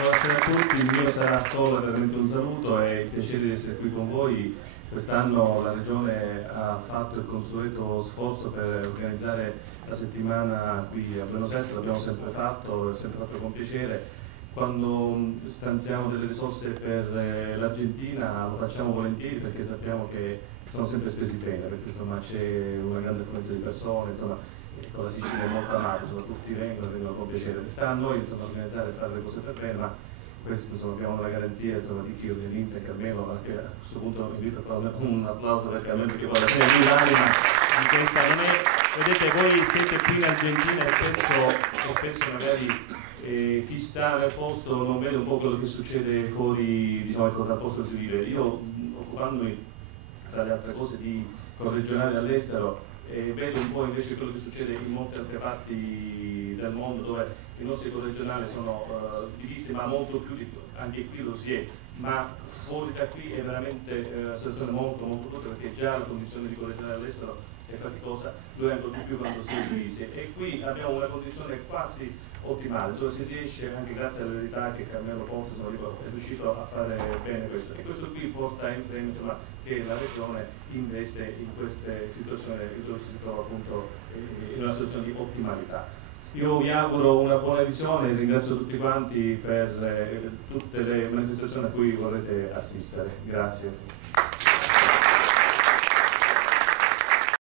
Buonasera a tutti, il mio sarà solo veramente un saluto e il piacere di essere qui con voi. Quest'anno la Regione ha fatto il consueto sforzo per organizzare la settimana qui a Buenos Aires, l'abbiamo sempre fatto con piacere. Quando stanziamo delle risorse per l'Argentina lo facciamo volentieri perché sappiamo che sono sempre spesi bene, perché insomma c'è una grande affluenza di persone, insomma, con la Sicilia è molto amata, insomma, tutti vengono con piacere. Sta a noi insomma, organizzare e fare le cose per bene, ma questo insomma, abbiamo la garanzia insomma, di chi organizza e Carmelo, anche a questo punto invito a fare un applauso per Carmelo perché poi alla fine lui l'anima di questa non è. Vedete, voi siete qui in Argentina e spesso magari chi sta nel posto non vede un po' quello che succede fuori, diciamo, ecco, dal posto si vive. Io occupandomi tra le altre cose di corregionale all'estero vedo un po' invece quello che succede in molte altre parti del mondo dove i nostri corregionali sono divisi, ma molto più di anche qui lo si è, ma fuori da qui è veramente una situazione molto brutta perché già la condizione di corregionale all'estero è faticosa, dove ancora di più quando si è divisi, e qui abbiamo una condizione quasi ottimale, dove si riesce anche grazie alla verità che Carmelo Ponte è riuscito a fare bene questo, e questo qui porta in insomma, che la Regione investe in queste situazioni dove ci si trova appunto in una situazione di ottimalità. Io vi auguro una buona visione e ringrazio tutti quanti per tutte le manifestazioni a cui vorrete assistere. Grazie.